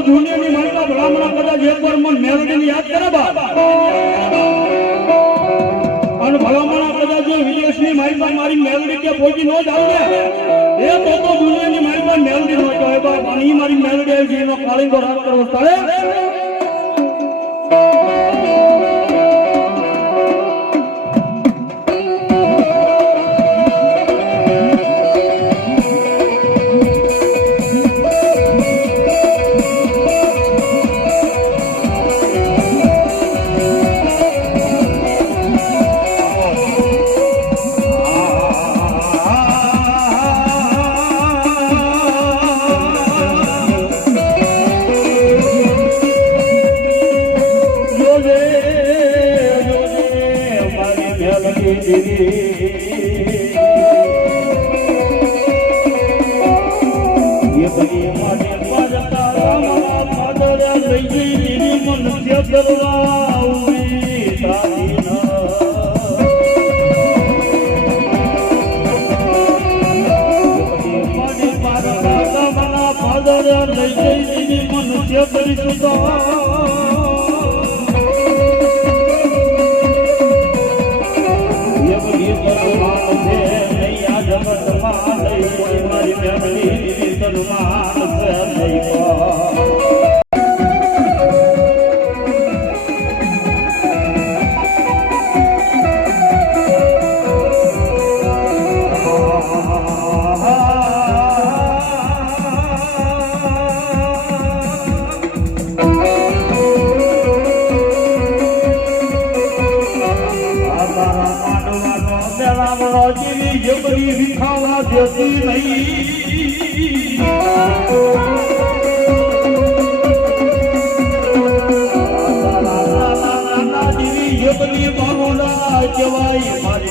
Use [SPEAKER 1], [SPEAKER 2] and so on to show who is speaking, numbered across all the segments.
[SPEAKER 1] ભલામણા કદાચ દુનિયાની મારી ભલામણા કદાચ એક વાર મન મેલડીને યાદ કરે બા. જો મારી મારી મેલડી કે પહોંચી ન જાવ ને એ તો તો દુનિયાની મારી પાસે મેલડી ન કહેવાય પણ એ મારી મેલડી આવી છે, એનો કાળી રાગ કરવો સ્થળે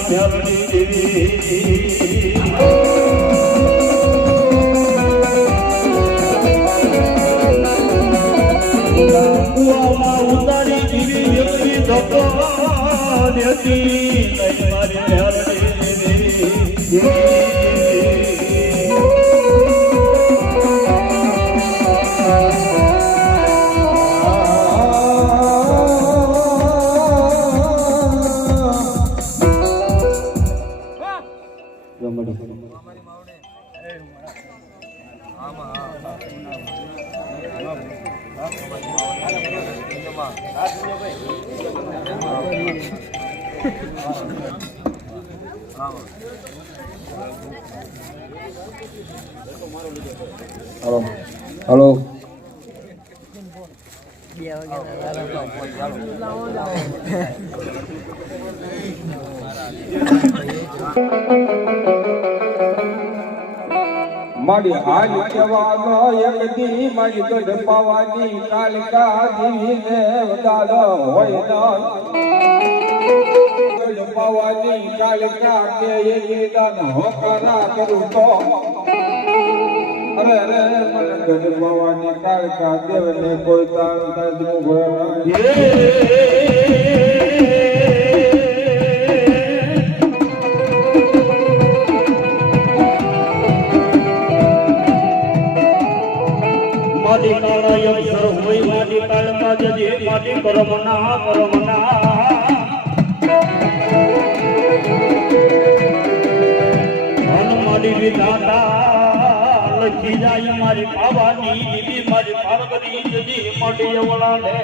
[SPEAKER 1] કહેવાય
[SPEAKER 2] હલો. હલો. મારી હાલ કહેવાનો એક દી મારી ગઢ પાવાની કાલિકા દીવીને વદાલો હોય ન. ગઢ પાવાની કાલિકા કે એ દાન હોકારા કરું તો. અરે અરે મને ગઢ પાવાની કાલિકા દેવને કોઈ તાણ તાજનું ઘોડા
[SPEAKER 1] જજે મના, કરો મના. માડી વિધાતા, લખી જાય મારી પાવાની દીદી મારી પાર્વતી જજી માડી એવડા લે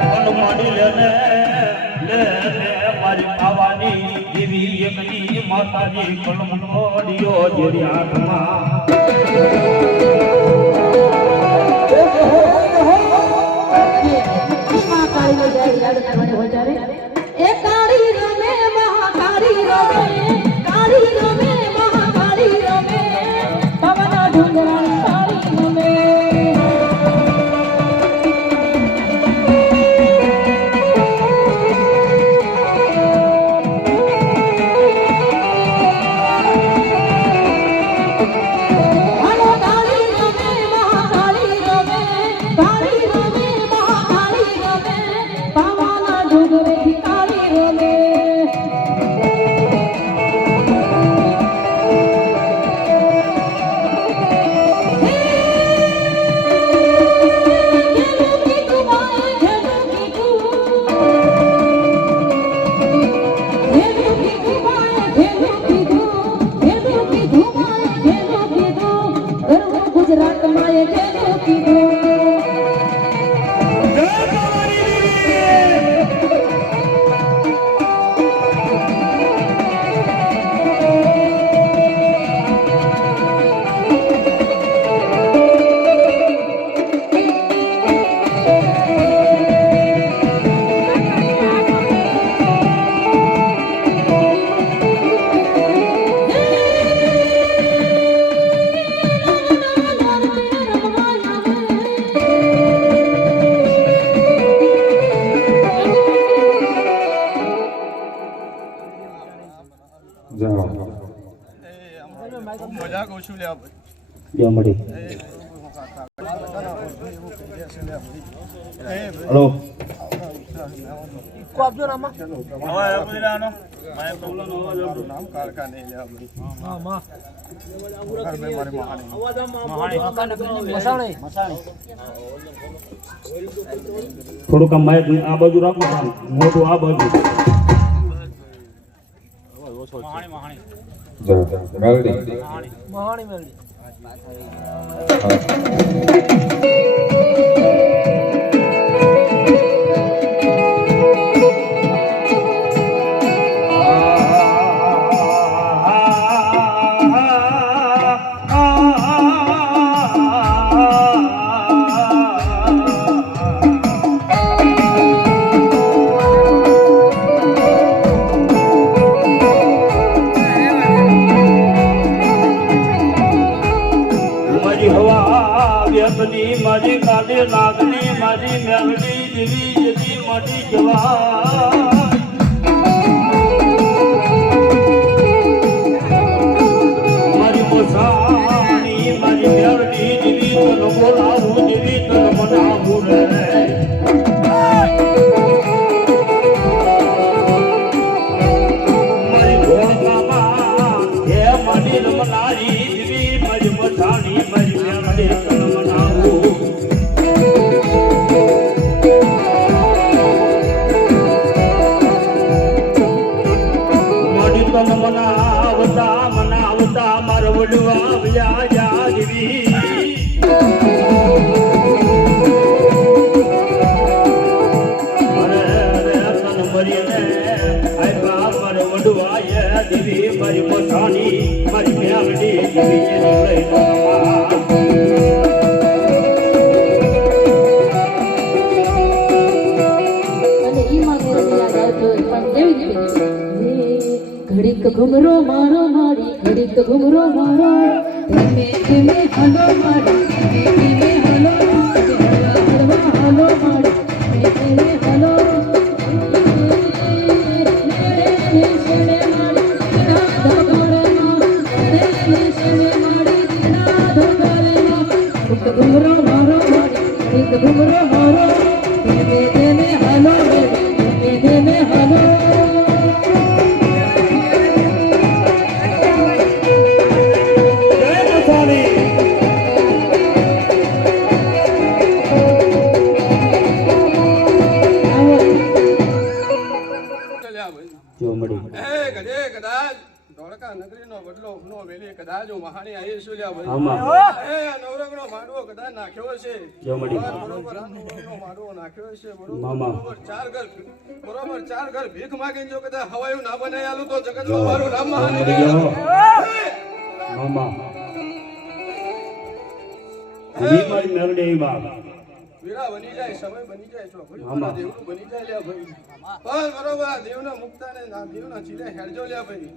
[SPEAKER 1] ધન માડી લે મારી પાવાની દેવી એકની માતાજી કલમ નોડિયો જેરી આંખમાં
[SPEAKER 3] એ
[SPEAKER 4] માં મળી. હલો. થોડુંક આમ માઇક આ બાજુ રાખો મોટું આ બાજુ.
[SPEAKER 2] મહાણી મહાણી. હા.
[SPEAKER 1] મારી વ્યસની મારી કાલે નાગની મારી મેલડી જેવી જતી માટી જવા જેવી બોલાવું જેવી તન મનાવું રે. તન મનાવતા મનાવતા મારા વડવા વ્યા જા દેવી અરે રે તન મરીને આયકા મારે મઠાણી જીવી જીવી લઈ
[SPEAKER 3] ઘુમરો મારો મારી ઘડીક ઘુમરો મારો. ધીમે ધીમે હલો મારી, ધીમે ધીમે હલો હલો ઘુમરો મારો. મારી ઘુમરો
[SPEAKER 4] મામા.
[SPEAKER 5] બરોબર ચાર ઘર બરોબર ચાર ઘર ભીખ માગીને જો કદાચ હવાયું ના બનાવી આલું તો જગત મારું નામ મહાની!
[SPEAKER 4] મામા. મારી મેરડે બાપ.
[SPEAKER 5] વીરા બની જાય સમય બની જાય છો ભાઈ
[SPEAKER 4] આમાં.
[SPEAKER 5] આ દેવનું બની જાય લ્યા ભાઈ. બસ બરોબર દેવના મુક્તા ને દેવના ચીરે હેરજો લ્યા ભાઈ.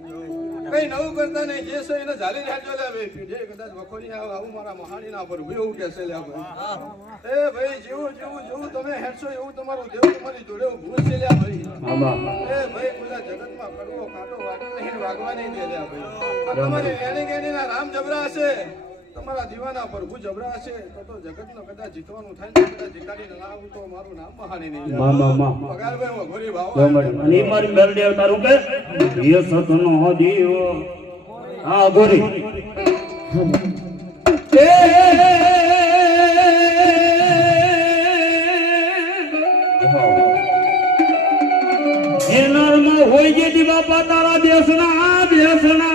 [SPEAKER 5] કઈ નવું કરતા નહીં જે છે એને ઝાલી હેરજો લ્યા ભાઈ. પીઢે કદાચ વખોરી આવે આવું મારા મહાની ના પર એવું કહેશે લ્યા ભાઈ. એ ભાઈ જેવું જેવું જેવું તમે હેડશો એવું તમારું દેવ તમારી જોડે ઊભું છે લ્યા ભાઈ. એ ભાઈ બધા જગતમાં કડવો કાંટો વાગતો નહીં વાગવા નહીં દે લ્યા ભાઈ. તમારી રેણી ગેણીના રામ જબરા હશે. તમારા દીવાના પ્રભુ જબરા છે તો તો જગતનો કદાચ જીતવાનું થાય ને કદાચ જીતાડી ના આવું તો મારું નામ મહાની નહીં મા
[SPEAKER 4] મા મા
[SPEAKER 5] પગારભાઈ વઘોરી ભાવ
[SPEAKER 4] જો મળી અને મારી આવે તારું કે યે સતનો દીવો હા ગોરી
[SPEAKER 1] એનારમાં હોય જે દીવા બાપા તારા દેશના દેશના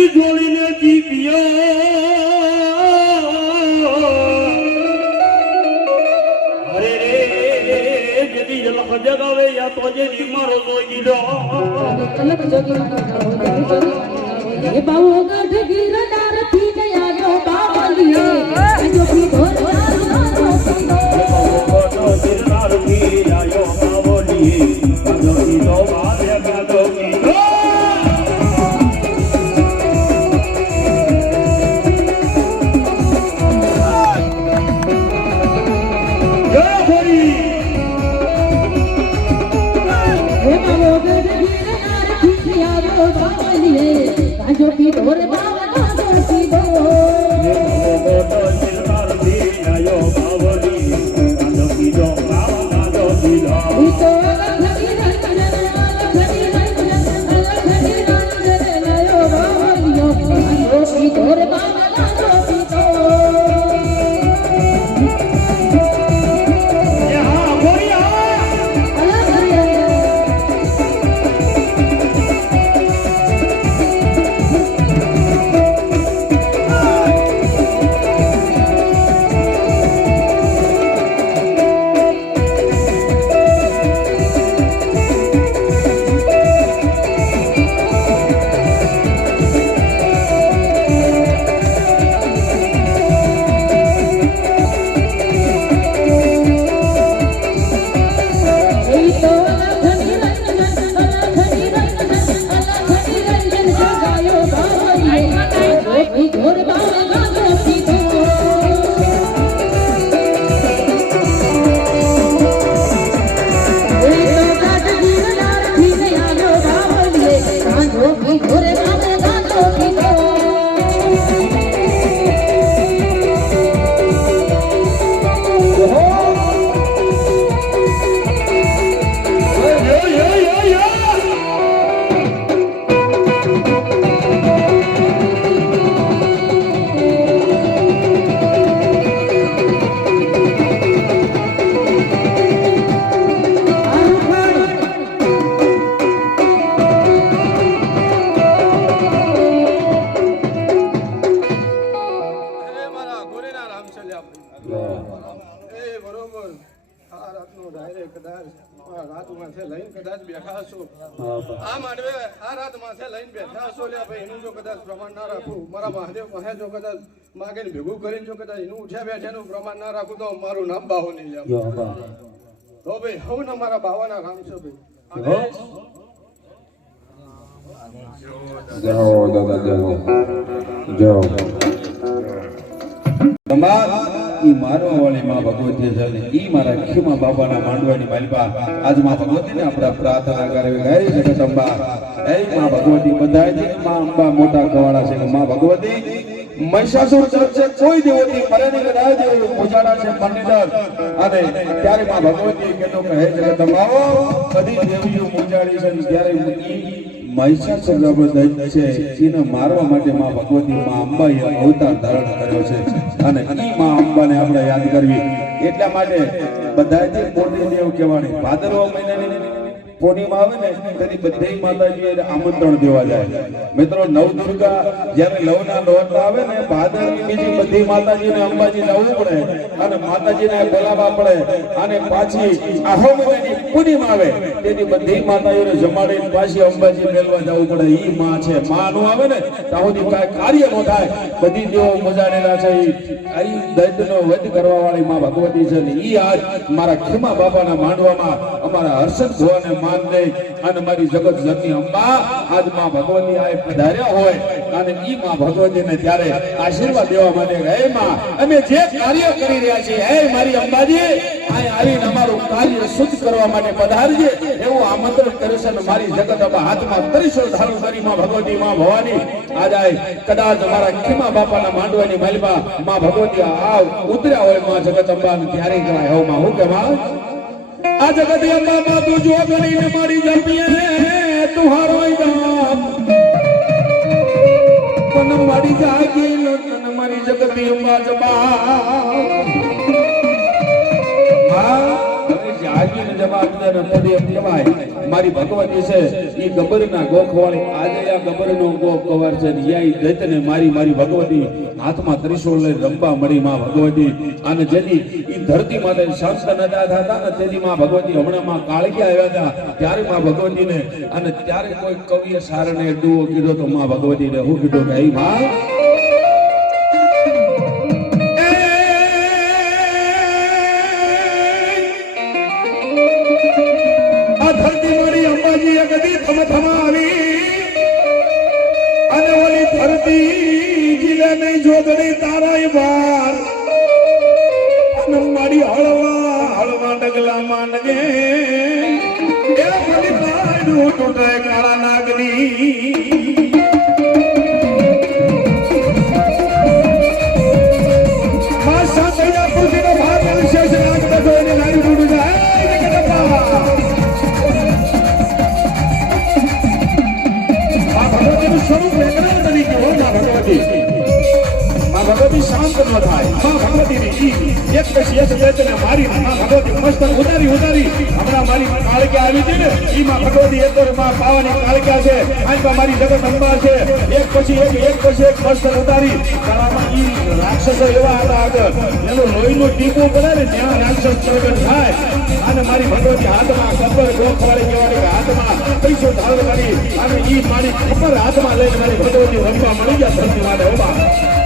[SPEAKER 1] જેજી જોડીને જીવ્યો અરે રે જેદી જલખ જગાવે યા તો જે મારો જોઈ દીધો
[SPEAKER 3] કલક જોગી એ બાવો ગઢ ગીરનારથી ગયા જો બાવલીએ જો પી એ બાવો ગઢ ગીરનારથી ગયા જો બાવલીએ જો પી ધોર બાવલા જો
[SPEAKER 5] કદાચ એનું ઉઠ્યા બેઠાનું પ્રમાણ ના રાખું તો મારું નામ બાહુ. નહીં તો ભાઈ હું ને મારા બાવાના કામ છે ભાઈ.
[SPEAKER 2] વાળી માં ભગવતી છે ઈ મારા ખીમા બાબાના માંડવાની માલિકા. આજમાં ભગવતીને આપણે પ્રાર્થના કરવી જગદંબા. એ માં ભગવતી બધાય છે માં અંબા મોટા કવાળા છે માં ભગવતી. મહિષાસુર છે, કોઈ દેવતી મરેની કદાચ દેવ પૂજાડા છે પંડિતર અને ત્યારે માં ભગવતી કહેતો કે, હે જગદંબાઓ કદી દેવીઓ પૂજાડી છે ત્યારે મહિષાસુર દૈત્ય છે એને મારવા માટે માં ભગવતી માં અંબાએ અવતાર ધારણ કર્યો છે. અને ઈ માં અંબાને આપણે યાદ કરવી. એટલા માટે બધાથી મોટી દેવ કહેવાની ભાદરવા મહિનાની પૂર્ણિમા આવે ને ત્યારે બધી માતાજી આમંત્રણ દેવા જાય. મિત્રો, નવદુર્ગા જ્યારે લવના નોરતા આવે ને, ભાદરવી બીજી બધી માતાજીને અંબાજી જવું પડે અને માતાજીને બોલાવવા પડે અને પાછી આહો પૂર્ણિમા આવે, તેની બધી માતાજીઓને જમાડીને પાછી અંબાજી મેળવા જવું પડે. ઈ માં છે. માં નું આવે ને સુધી કાંઈ કાર્ય નો થાય. બધી દેવો મજાડેલા છે. ઈ દૈત્યનો વધ કરવા વાળી માં ભગવતી છે ને, ઈ આજ મારા ખીમા બાપાના માંડવામાં અમારા હર્ષદ ભુવાને માન દે અને મારી જગત જનની અંબા આજમાં ભગવતી આ પધાર્યા હોય. અને ઈ માં ભગવતીને ત્યારે આશીર્વાદ દેવા માટે હે માં, અમે જે કાર્ય કરી રહ્યા છીએ, હે મારી અંબાજી આ આવીને અમારું કાર્ય શુદ્ધ કરવા માટે પધારજે. એવું આમંત્રણ કરે છે અને મારી જગત અંબા હાથમાં ત્રિશુળ ધારણ કરી માં ભગવતી માં ભવાની. આજ કદાચ મારા ખીમા બાપાના માંડવાની માલમાં માં ભગવતી આ ઉતર્યા હોય, માં જગત અંબા ત્યારે કરાય હો માં, હું કે માં આ માં તું જો કરીને મારી જમીએ તુહારો ગામ. પણ મારી જાગી તન મારી જગત અંબા જબા અંદર પદે કહેવાય. મારી ભગવતી છે એ ગબ્બરના ગોખવાળી આજે આ ગબ્બરનો ગોખ કવાર છે યાઈ દૈતને મારી મારી ભગવતી હાથમાં ત્રિશુળ લઈ રંબા મળી માં ભગવતી. અને જેની એ ધરતી માટે શાંત નદા હતા ને તેની માં ભગવતી હમણાં માં કાળકી આવ્યા હતા. ત્યારે માં ભગવતીને અને ત્યારે કોઈ કવિએ સારણે ડુઓ કીધો તો માં ભગવતીને હું કીધું કે, હે માં
[SPEAKER 1] જોગણી તારાય બાર અને મારી હળવા હળવા ડગલા માંડગે એ ફરી પાડું તૂટે કાળા નાગની. આવી ને, ઈ મારી એક પછી એક પછી એક મસ્તક ઉતારી. તારામાં એવા હતા આગળ. લોહીનું ટીપું ને ત્યાં રાક્ષસ પ્રગટ થાય. અને મારી ભગવતી હાથમાં કબર ગોખવાળી કહેવાય હાથમાં પૈસો ધારણ કરી. અને ઈ મારી ખબર હાથમાં લઈને મારી ભગવતી રમવા મળી ગયા ધરતી માટે હોવા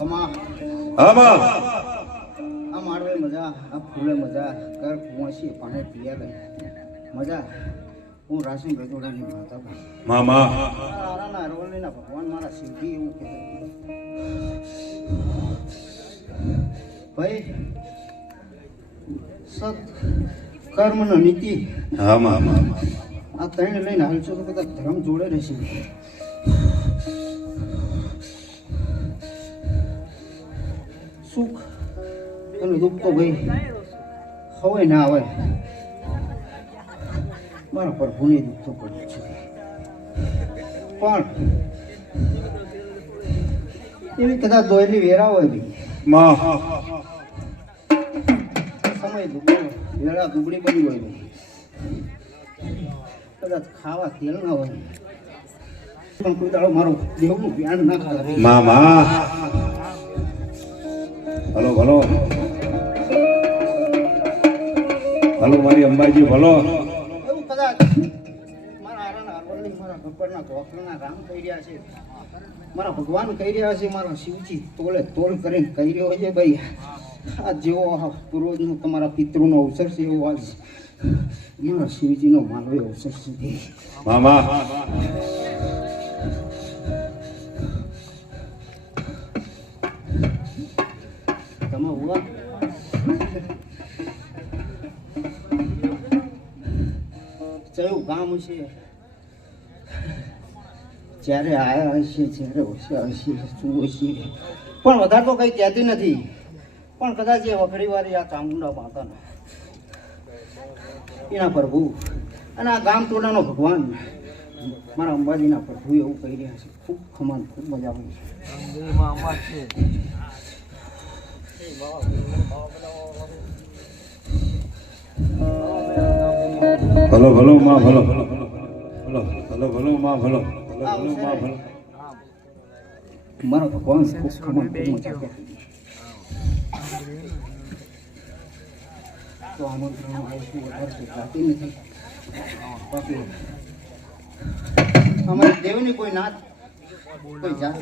[SPEAKER 2] આમાં આમાં
[SPEAKER 6] આ માળવે મજા આ ફૂલે મજા કર કુંવાસી પાણી પીયા ગઈ મજા હું રાશન ગજોડાની માતા
[SPEAKER 2] મામા
[SPEAKER 6] અરવલ્લીના ભગવાન મારા શિવજી એવું કહેતા ભાઈ સત કર્મનો નીતિ
[SPEAKER 2] આમાં
[SPEAKER 6] આ ત્રણ લઈને હાલશો તો બધા ધર્મ જોડે રહેશે? સુખ અને દુઃખ તો ભાઈ હવે ના આવે મારા પ્રભુને દુઃખ તો પડ્યું છે. પણ એવી કદાચ દોયલી વેરા હોય ભાઈ સમય દુબળી બની હોય. કદાચ ખાવા તેલ ના હોય. પણ કોઈ દાડો મારો દેવનું ધ્યાન ના કરે
[SPEAKER 2] મામા હલો ભલો હલો મારી અંબાજી ભલો
[SPEAKER 6] એવું કદાચ મારા આરાના અરવલ્લી મારા ગબ્બરના ગોખલાના રામ કહી રહ્યા છે. મારા ભગવાન કહી રહ્યા છે મારા શિવજી તોલે તોલ કરીને કહી રહ્યો છે ભાઈ. આ જેવો પૂર્વજનો તમારા પિતૃનો અવસર છે એવો આજ મારા શિવજીનો માનવીય અવસર છે.
[SPEAKER 2] મામા.
[SPEAKER 6] તમે હુआ કયું કામ છે જ્યારે આયા હશે જ્યારે હોશિયાર હશે શું હશે? પણ વધારે તો કંઈ કહેતી નથી. પણ કદાચ એ વખરી વાળી આ ચામુંડા માતાના એના પ્રભુ અને આ ગામ તોડાનો ભગવાન. મારા અંબાજીના પ્રભુ એવું કહી રહ્યા છે. ખૂબ ખમાન ખૂબ મજા આવી
[SPEAKER 2] ભલો ભલો માં ભલો. ભલો ભલો ભલો ભલો ભલો માં ભલો ભલો ભલો માં ભલો.
[SPEAKER 6] મારા ભગવાન ખૂબ ખમાન ખૂબ મજા તો આમંત્રણ આવશું વધારે જાતી નથી. અમારી દેવની કોઈ નાત કોઈ જાત